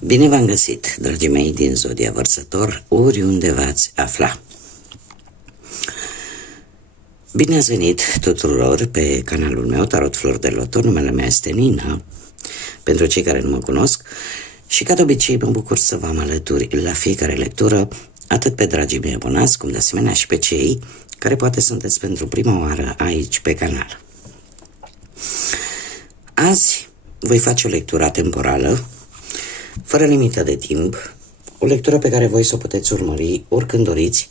Bine v-am găsit, dragii mei din Zodia Vărsător, oriunde v-ați afla. Bine ați venit tuturor pe canalul meu, Tarot Flori de Loto. Numele meu este Nina, pentru cei care nu mă cunosc, și ca de obicei mă bucur să vă am alături la fiecare lectură, atât pe dragii mei abonați, cum de asemenea și pe cei care poate sunteți pentru prima oară aici pe canal. Azi voi face o lectură atemporală, fără limită de timp, o lectură pe care voi să o puteți urmări oricând doriți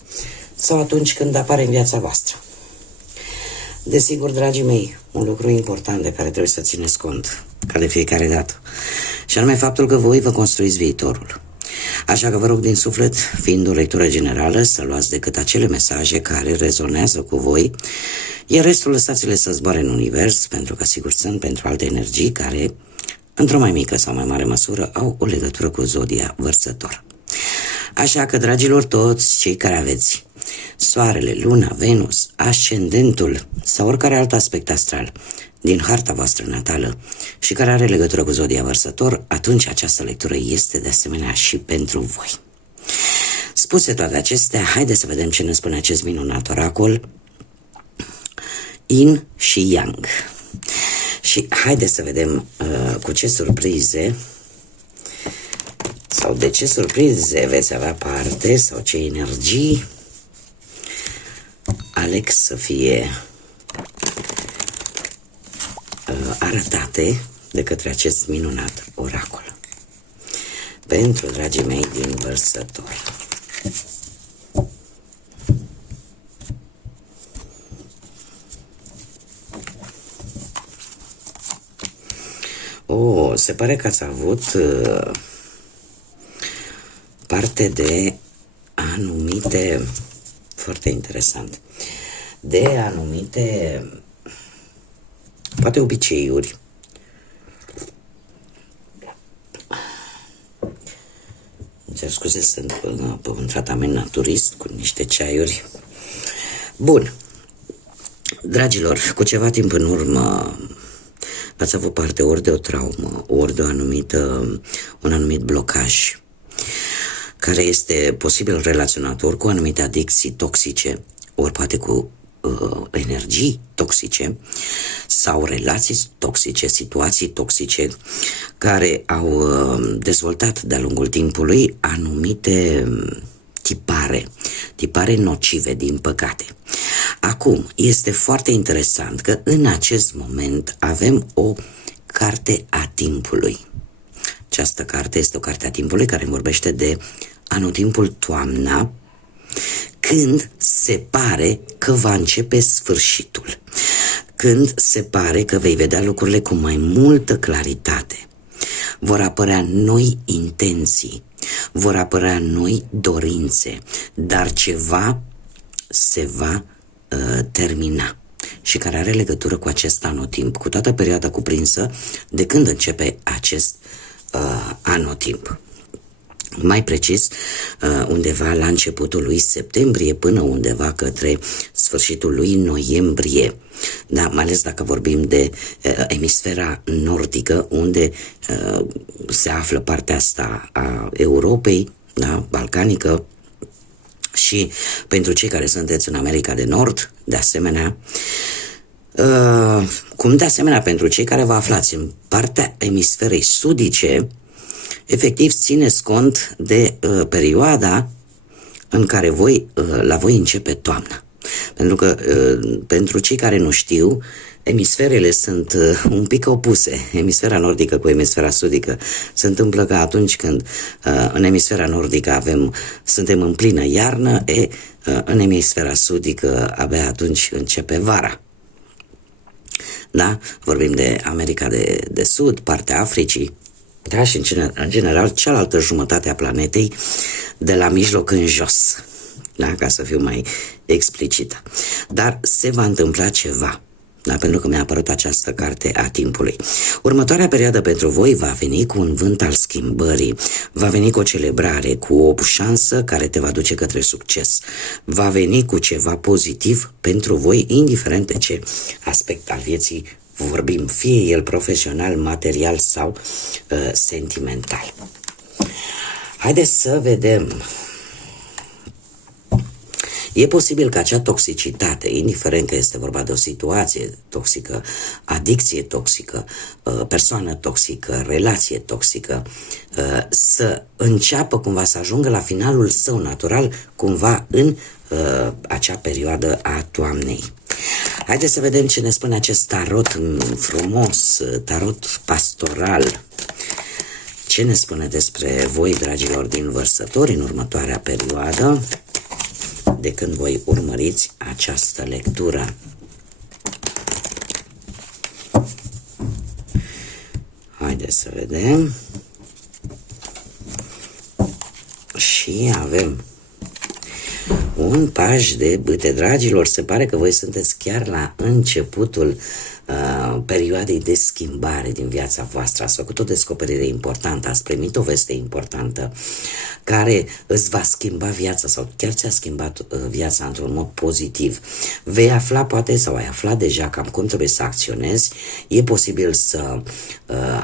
sau atunci când apare în viața voastră. Desigur, dragii mei, un lucru important de care trebuie să țineți cont, ca de fiecare dată, și anume faptul că voi vă construiți viitorul. Așa că vă rog din suflet, fiind o lectură generală, să luați decât acele mesaje care rezonează cu voi, iar restul lăsați-le să zboare în univers, pentru că sigur sunt pentru alte energii care, într-o mai mică sau mai mare măsură, au o legătură cu Zodia Vărsător. Așa că, dragilor, toți cei care aveți Soarele, Luna, Venus, Ascendentul sau oricare alt aspect astral din harta voastră natală și care are legătură cu Zodia Vărsător, atunci această lectură este de asemenea și pentru voi. Spuse toate acestea, haideți să vedem ce ne spune acest minunat oracol, Yin și Yang. Și haideți să vedem cu ce surprize sau de ce surprize veți avea parte sau ce energii aleg să fie arătate de către acest minunat oracol pentru dragii mei din Vărsător. Se pare că ați avut parte de anumite, foarte interesant, de anumite, poate obiceiuri, îmi cer scuze, sunt pe un tratament naturist cu niște ceaiuri. Bun, dragilor, cu ceva timp în urmă ați avut parte ori de o traumă, ori de un anumit blocaj, care este posibil relaționat ori cu anumite adicții toxice, ori poate cu energii toxice sau relații toxice, situații toxice care au dezvoltat de-a lungul timpului anumite tipare nocive, din păcate. Acum, este foarte interesant că în acest moment avem o carte a timpului. Această carte este o carte a timpului care vorbește de anotimpul toamna, când se pare că va începe sfârșitul, când se pare că vei vedea lucrurile cu mai multă claritate. Vor apărea noi intenții, vor apărea noi dorințe, dar ceva se va termina și care are legătură cu acest anotimp, cu toată perioada cuprinsă de când începe acest anotimp. Mai precis, undeva la începutul lui septembrie până undeva către sfârșitul lui noiembrie. Da, mai ales dacă vorbim de emisfera nordică, unde se află partea asta a Europei, da, balcanică, și pentru cei care sunteți în America de Nord, de asemenea, cum de asemenea pentru cei care vă aflați în partea emisferei sudice, efectiv țineți cont de perioada în care la voi începe toamna. Pentru că, pentru cei care nu știu, emisferele sunt un pic opuse. Emisfera nordică cu emisfera sudică. Se întâmplă că atunci când în emisfera nordică suntem în plină iarnă, în emisfera sudică abia atunci începe vara. Da? Vorbim de America de Sud, partea Africii, da? Și în general cealaltă jumătate a planetei, de la mijloc în jos, da? Ca să fiu mai explicită. Dar se va întâmpla ceva, da? Pentru că mi-a apărut această carte a timpului. Următoarea perioadă pentru voi va veni cu un vânt al schimbării, va veni cu o celebrare, cu o șansă care te va duce către succes, va veni cu ceva pozitiv pentru voi, indiferent de ce aspect al vieții vorbim, fie el profesional, material sau sentimental. Haideți să vedem. E posibil ca acea toxicitate, indiferent că este vorba de o situație toxică, adicție toxică, persoană toxică, relație toxică, să înceapă cumva să ajungă la finalul său natural, cumva în acea perioadă a toamnei. Haideți să vedem ce ne spune acest tarot frumos, tarot pastoral. Ce ne spune despre voi, dragilor din Vărsători, în următoarea perioadă, de când voi urmăriți această lectură. Haideți să vedem. Și avem un paj de bâte. Dragilor, se pare că voi sunteți chiar la începutul perioadei de schimbare din viața voastră. Ați făcut o descoperire importantă, ați primit o veste importantă care îți va schimba viața sau chiar ți-a schimbat viața într-un mod pozitiv. Vei afla poate sau ai aflat deja cam cum trebuie să acționezi. E posibil să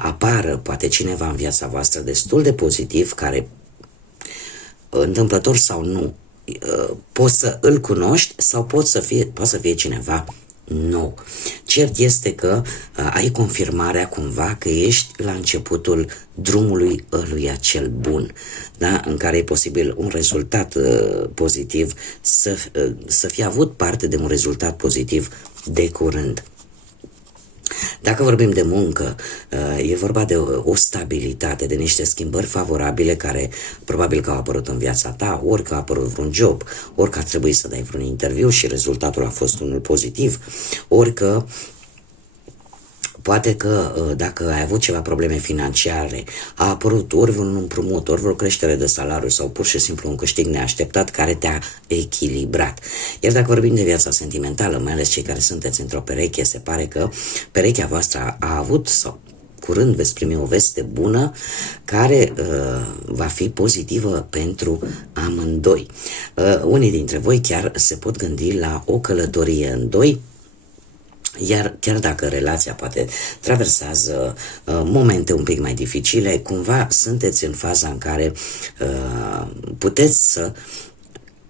apară poate cineva în viața voastră destul de pozitiv, care întâmplător sau nu poți să îl cunoști sau poate să fie cineva nou. Cert este că ai confirmarea cumva că ești la începutul drumului ăluia cel bun, da? În care e posibil un rezultat pozitiv, să fie avut parte de un rezultat pozitiv de curând. Dacă vorbim de muncă, e vorba de o stabilitate, de niște schimbări favorabile care probabil că au apărut în viața ta, ori că a apărut vreun job, ori că a trebuit să dai vreun interviu și rezultatul a fost unul pozitiv, ori că poate că dacă ai avut ceva probleme financiare, a apărut ori un împrumut, ori vreo creștere de salariu sau pur și simplu un câștig neașteptat care te-a echilibrat. Iar dacă vorbim de viața sentimentală, mai ales cei care sunteți într-o pereche, se pare că perechea voastră a avut sau curând veți primi o veste bună care va fi pozitivă pentru amândoi. Unii dintre voi chiar se pot gândi la o călătorie în doi, iar chiar dacă relația poate traversează momente un pic mai dificile, cumva sunteți în faza în care puteți să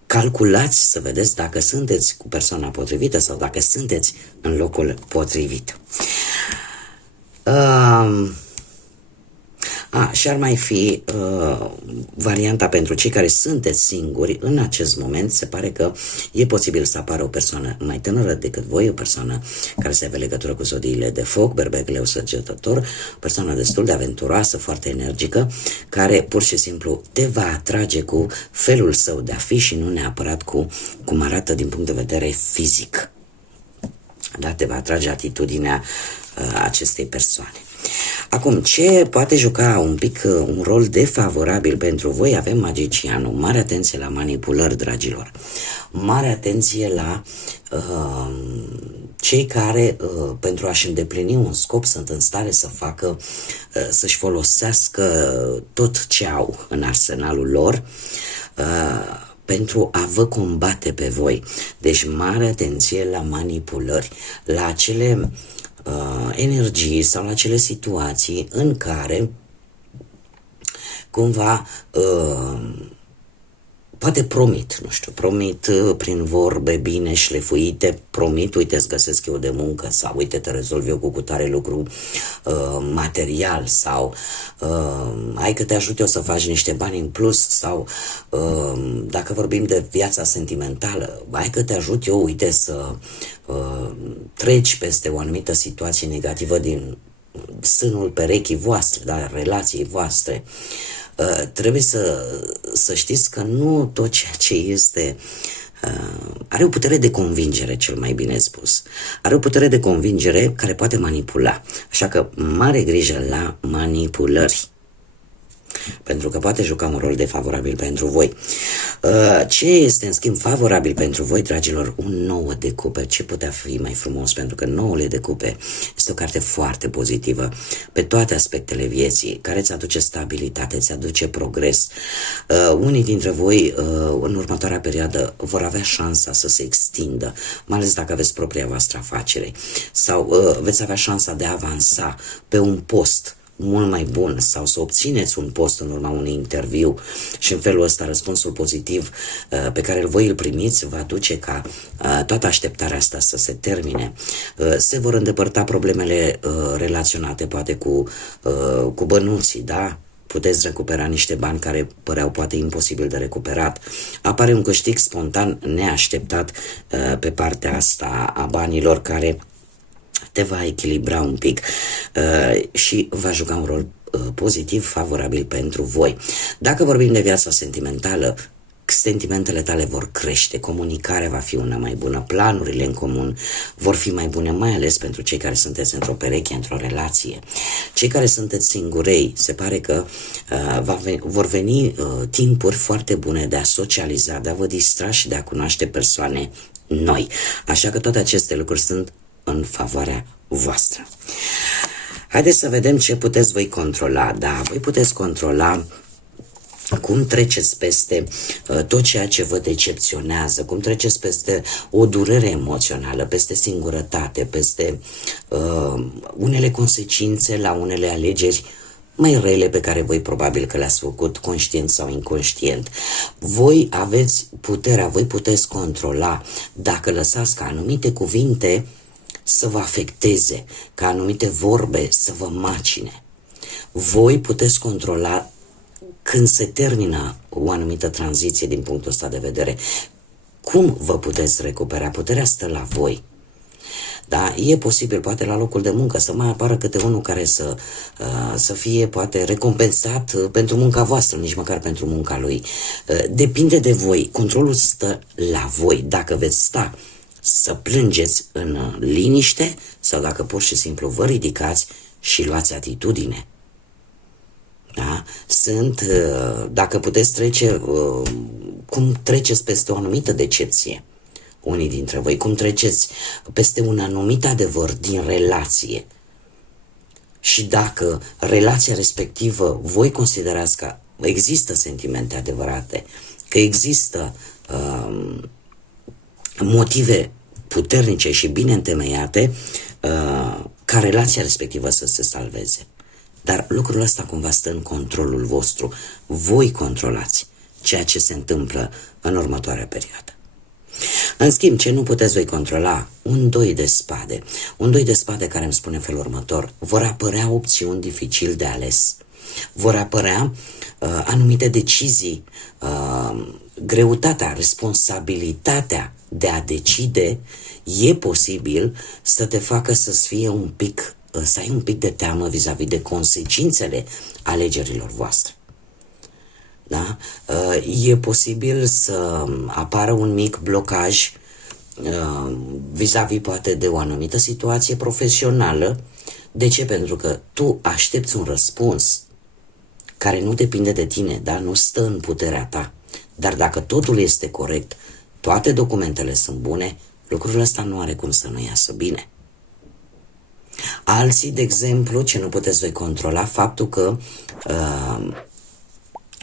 calculați, să vedeți dacă sunteți cu persoana potrivită sau dacă sunteți în locul potrivit. Și ar mai fi varianta pentru cei care sunteți singuri în acest moment. Se pare că e posibil să apară o persoană mai tânără decât voi, o persoană care să aibă legătură cu zodiile de foc, berbec, leu, săgetător, o persoană destul de aventuroasă, foarte energică, care pur și simplu te va atrage cu felul său de a fi și nu neapărat cu cum arată din punct de vedere fizic. Da, te va atrage atitudinea acestei persoane. Acum, ce poate juca un pic un rol defavorabil pentru voi? Avem magicianul. Mare atenție la manipulări, dragilor. Mare atenție la cei care, pentru a-și îndeplini un scop, sunt în stare să facă, să-și folosească tot ce au în arsenalul lor pentru a vă combate pe voi. Deci, mare atenție la manipulări, la acele energii sau la acele situații în care cumva poate promit, nu știu, promit prin vorbe bine șlefuite, promit, uite, îți găsesc eu de muncă sau uite, te rezolv eu cu cutare lucru material sau hai că te ajut eu să faci niște bani în plus sau dacă vorbim de viața sentimentală, hai că te ajut eu, uite, să treci peste o anumită situație negativă din sânul perechii voastre, da, relației voastre. Trebuie să știți că nu tot ceea ce este are o putere de convingere, cel mai bine spus. Are o putere de convingere care poate manipula. Așa că mare grijă la manipulări, pentru că poate juca un rol defavorabil pentru voi. Ce este, în schimb, favorabil pentru voi, dragilor? Un 9 de cupe. Ce putea fi mai frumos? Pentru că 9 de cupe este o carte foarte pozitivă pe toate aspectele vieții, care îți aduce stabilitate, îți aduce progres. Unii dintre voi, în următoarea perioadă, vor avea șansa să se extindă, mai ales dacă aveți propria voastră afacere, sau veți avea șansa de a avansa pe un post mult mai bun sau să obțineți un post în urma unui interviu și în felul ăsta răspunsul pozitiv pe care voi îl primiți va duce ca toată așteptarea asta să se termine. Se vor îndepărta problemele relaționate poate cu bănuții, da? Puteți recupera niște bani care păreau poate imposibil de recuperat. Apare un câștig spontan neașteptat pe partea asta a banilor care te va echilibra un pic și va juca un rol pozitiv, favorabil pentru voi. Dacă vorbim de viața sentimentală, sentimentele tale vor crește, comunicarea va fi una mai bună, planurile în comun vor fi mai bune, mai ales pentru cei care sunteți într-o pereche, într-o relație. Cei care sunteți singurei, se pare că vor veni timpuri foarte bune de a socializa, de a vă distra și de a cunoaște persoane noi. Așa că toate aceste lucruri sunt în favoarea voastră. Haideți să vedem ce puteți voi controla. Da, voi puteți controla cum treceți peste tot ceea ce vă decepționează, cum treceți peste o durere emoțională, peste singurătate, peste unele consecințe la unele alegeri mai rele pe care voi probabil că le-ați făcut conștient sau inconștient. Voi aveți puterea, voi puteți controla dacă lăsați ca anumite cuvinte să vă afecteze, ca anumite vorbe să vă macine. Voi puteți controla când se termină o anumită tranziție din punctul ăsta de vedere. Cum vă puteți recupera? Puterea stă la voi. Da? E posibil, poate la locul de muncă, să mai apară câte unul care să fie, poate, recompensat pentru munca voastră, nici măcar pentru munca lui. Depinde de voi. Controlul stă la voi. Dacă veți sta să plângeți în liniște sau dacă pur și simplu vă ridicați și luați atitudine. Da? Dacă puteți trece, cum treceți peste o anumită decepție, unii dintre voi, cum treceți peste un anumit adevăr din relație și dacă relația respectivă voi considerați că există sentimente adevărate, că există motive puternice și bine întemeiate ca relația respectivă să se salveze. Dar lucrul ăsta cumva stă în controlul vostru. Voi controlați ceea ce se întâmplă în următoarea perioadă. În schimb, ce nu puteți voi controla? Un doi de spade. Un doi de spade care îmi spune felul următor. Vor apărea opțiuni dificil de ales. Vor apărea anumite decizii, greutatea, responsabilitatea de a decide e posibil să te facă să-ți fie să ai un pic de teamă vis-a-vis de consecințele alegerilor voastre. Da? E posibil să apară un mic blocaj vis-a-vis poate de o anumită situație profesională. De ce? Pentru că tu aștepți un răspuns care nu depinde de tine, da? Nu stă în puterea ta. Dar dacă totul este corect, toate documentele sunt bune, lucrul ăsta nu are cum să nu iasă bine. Alții, de exemplu, ce nu puteți voi controla, faptul că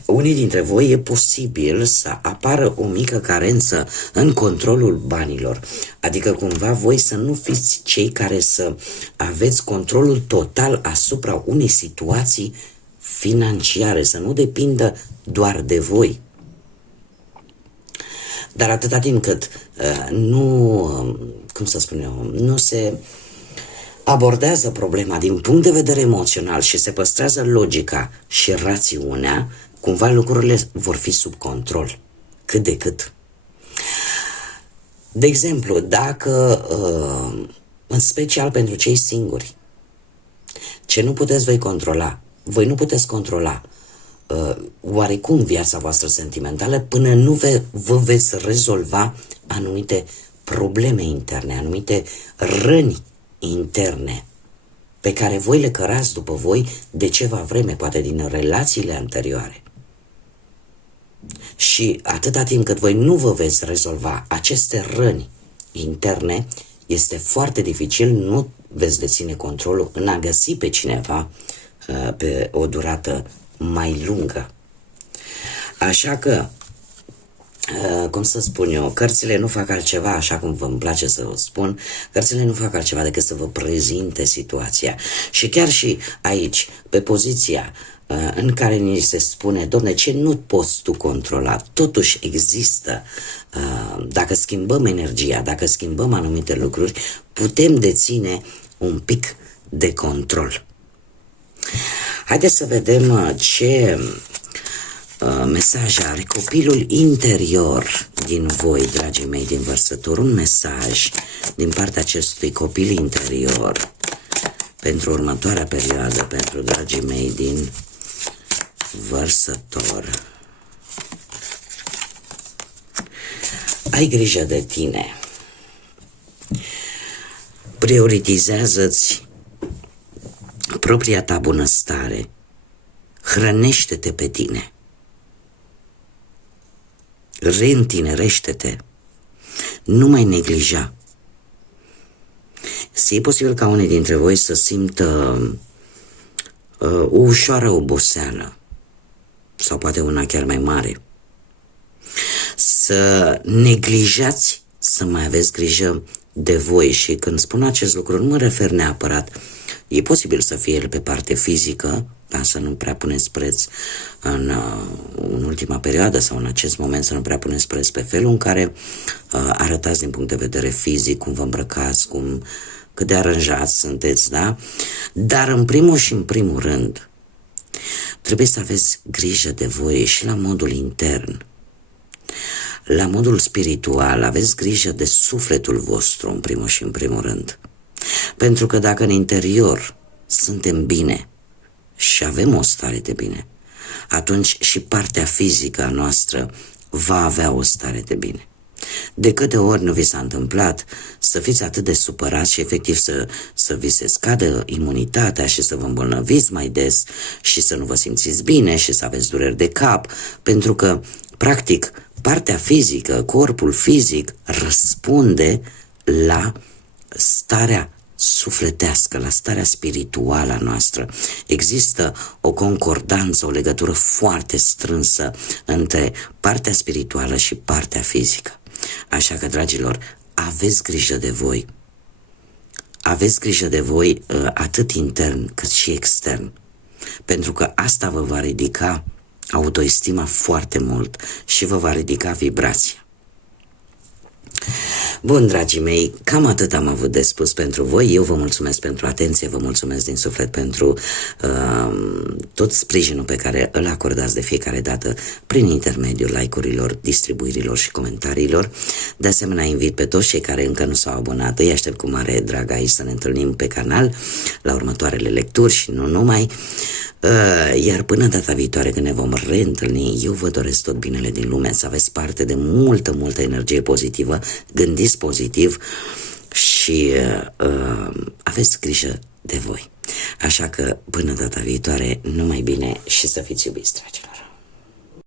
unii dintre voi e posibil să apară o mică carență în controlul banilor. Adică cumva voi să nu fiți cei care să aveți controlul total asupra unei situații financiare, să nu depindă doar de voi. Dar atâta timp cât nu se abordează problema din punct de vedere emoțional și se păstrează logica și rațiunea, cumva lucrurile vor fi sub control, cât de cât. De exemplu, dacă, în special pentru cei singuri, ce nu puteți voi nu puteți controla oarecum viața voastră sentimentală până nu vă veți rezolva anumite probleme interne, anumite răni interne pe care voi le cărați după voi de ceva vreme, poate din relațiile anterioare. Și atâta timp cât voi nu vă veți rezolva aceste răni interne, este foarte dificil, nu veți deține controlul în a găsi pe cineva pe o durată mai lungă. Așa că cum să spun eu, cărțile nu fac altceva, așa cum vă îmi place să o spun, cărțile nu fac altceva decât să vă prezinte situația. Și chiar și aici, pe poziția în care ni se spune, domne, ce nu poți tu controla, totuși există, dacă schimbăm energia, dacă schimbăm anumite lucruri, putem deține un pic de control. Haideți să vedem ce mesaj are copilul interior din voi, dragii mei, din Vărsător. Un mesaj din partea acestui copil interior pentru următoarea perioadă, pentru dragii mei din Vărsător. Ai grijă de tine. Prioritizează-ți propria ta bunăstare. Hrănește-te pe tine. Reîntinerește-te. Nu mai neglija. E posibil ca unii dintre voi să simtă o ușoară oboseală sau poate una chiar mai mare. Să neglijați să mai aveți grijă de voi și când spun acest lucru nu mă refer neapărat, e posibil să fie el pe parte fizică, dar să nu prea puneți preț în ultima perioadă sau în acest moment să nu prea puneți preț pe felul în care arătați din punct de vedere fizic, cum vă îmbrăcați, cât de aranjați sunteți, da? Dar în primul și în primul rând trebuie să aveți grijă de voi și la modul intern. La modul spiritual, aveți grijă de sufletul vostru în primul și în primul rând. Pentru că dacă în interior suntem bine și avem o stare de bine, atunci și partea fizică a noastră va avea o stare de bine. De câte ori nu vi s-a întâmplat să fiți atât de supărați și efectiv să vi se scadă imunitatea și să vă îmbolnăviți mai des și să nu vă simțiți bine și să aveți dureri de cap, pentru că, practic, partea fizică, corpul fizic răspunde la starea sufletească, la starea spirituală a noastră. Există o concordanță, o legătură foarte strânsă între partea spirituală și partea fizică. Așa că, dragilor, aveți grijă de voi. Aveți grijă de voi atât intern cât și extern. Pentru că asta vă va ridica autoestima foarte mult și vă va ridica vibrația. Bun, dragii mei, cam atât am avut de spus pentru voi. Eu vă mulțumesc pentru atenție, vă mulțumesc din suflet pentru tot sprijinul pe care îl acordați de fiecare dată prin intermediul like-urilor, distribuirilor și comentariilor. De asemenea, invit pe toți cei care încă nu s-au abonat, îi aștept cu mare drag aici să ne întâlnim pe canal la următoarele lecturi și nu numai. Iar până data viitoare când ne vom reîntâlni, eu vă doresc tot binele din lume, să aveți parte de multă energie pozitivă, gândiți pozitiv și aveți grijă de voi. Așa că până data viitoare, numai bine și să fiți iubiți, dragilor!